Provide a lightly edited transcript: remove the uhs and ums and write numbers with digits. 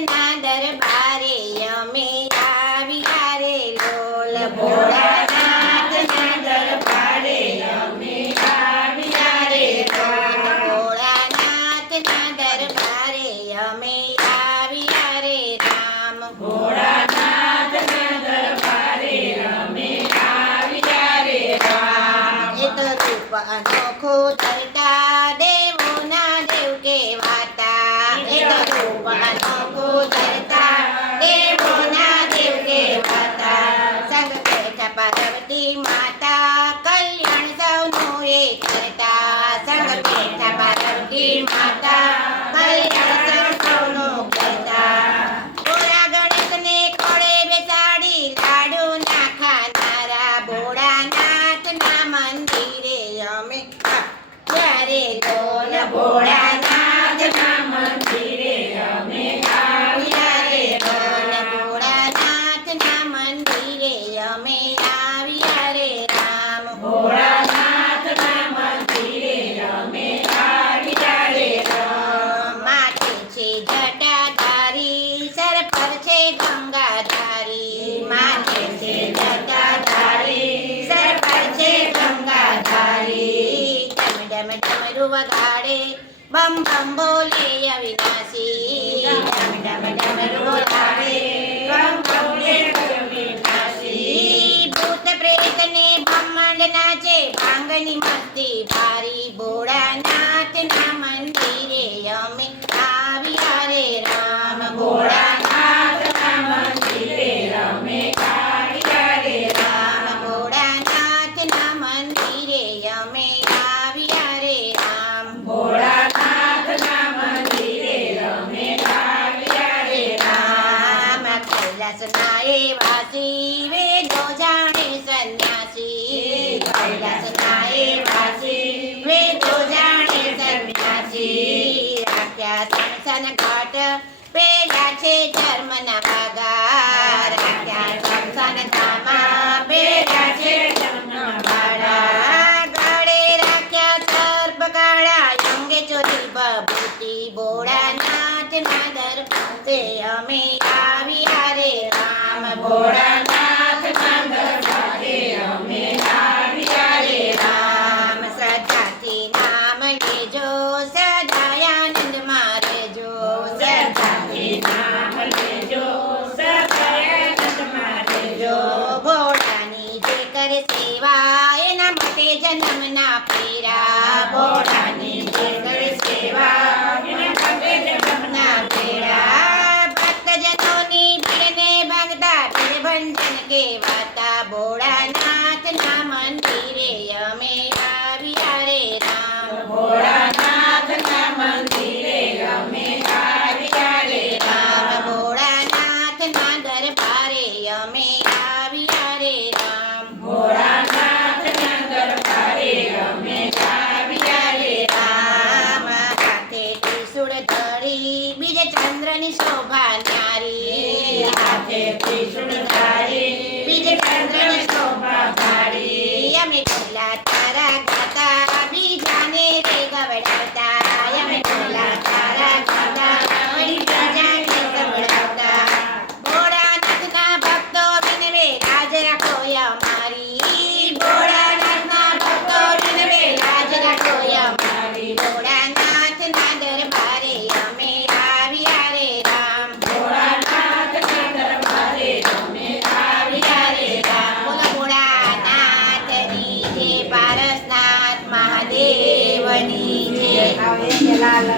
ભોળાનાથના દરબારે અમે આવ્યા રે લોલ ભોળાનાથના દરબારે અમે આવ્યા રે લોલ ભોળાનાથના દરબારે અમે આવ્યા રે રામ ભોળાનાથના દરબારે અમે આવ્યા રે રામ એ તો રૂપ અનોખું ધરતા દેવોના દેવ કહેવાતા એ તો રૂપ અનોખું ધરતા દેવોના દેવ કહેવાતા સંગ બેઠા પાર્વતી માતા કલ્યાણ સૌનું એ કરતા સંગ બેઠા પાર્વતી માતા કલ્યાણ સૌનું કરતા ભોળા ગણેશને ખોળે બેસાડી લાડુ ના ખાનારા ભોળાનાથના મંદિરે અમે ત્યારે લોલ ભોળાનાથના મંદિરે અમે આવ્યા રે લોલ ભોળાનાથના મંદિરે અમે આવ્યા રે રામ ભોળાનાથના મંદિરે અમે આવ્યા રે રામ માથે છે જટાધારી સર પર છે ગંગાધારી માથે છે જટાધારી સર પર છે ગંગાધારી ડમ ડમરું વગાડે બમ બમ બોલે અવિનાશી ડમ ડમરું વગાડે બમ બમ બોલે અવિનાશી ભૂત પ્રેત ને બ્રહ્માંડ નાચે ભાંગની મસ્તી ભારી ભોળાનાથના મંદિરે અમે આવ્યા રે રામ ભોળાનાથના મંદિરે અમે આવ્યા રે રામ ભોળાનાથના મંદિરે અમે આવ્યા રે રામ ભોળાનાથના મંદિરે અમે આવ્યા રે રામ કૈલાસના એ વાસી વેદો જાણે સંન્યાસી કૈલાસના એ વાસી વેદો જાણે સંન્યાસી રાખ્યા સંસન ઘાટ પેલા છે ધર્મના ભાગા રાખ્યા સંસન ધામા પેલા છે ધર્મના ભાડા ગળે રાખ્યા સર્પ કાળા અંગે ચોરી બબૂતી ભોળાનાથના દરબારે અમે આવ્યા રે રામ ભોળાનાથના દરબારે અમે આવ્યા રે રામ સદાથી નામ લેજો સદાયાનંદમાં રહેજો સદાથી નામ લેજો સદાયાનંદમાં રહેજો ભોળાની જે કરે સેવા એના માટે જન્મ ના ફેરા ભોળાની જે કરે સેવા એના માટે જન્મ ના ફેરા ભક્તજનોની ભીડને ભાગતા ભીડભંજન કહેવાતા ભોળાનાથના મંદિરે અમે આવ્યા રે રામ ભોળાનાથના મંદિરે અમે આવ્યા રે રામ ભોળાનાથના દરબારે અમે આવ્યા રે રામ ભોળાનાથના દરબારે અમે આવ્યા રે રામ હાથે ત્રિશૂળ ધરી બીજે ચંદ્રની શોભા ન્યારી હાથે ત્રિશૂળ ધરી બીજે ચંદ્રની શોભા ધારી અમે ઢોલા તારા ગાતા બીજાને રે ગવડાવતા અમે ઢોલા તારા ગાતા બીજાને ગવડાવતા ભોળાનાથના ભક્તો વિનવે લાજ રાખો અમારી ભોળાનાથના ભક્તો વિનવે લાજ રાખો અમારી ભોળાનાથના દરબારે અમે આવ્યા રે રામ ભોળાનાથના દરબારે અમે આવ્યા રે રામ બોલો ભોળાનાથની જય પારસનાથ મહાદેવની જય.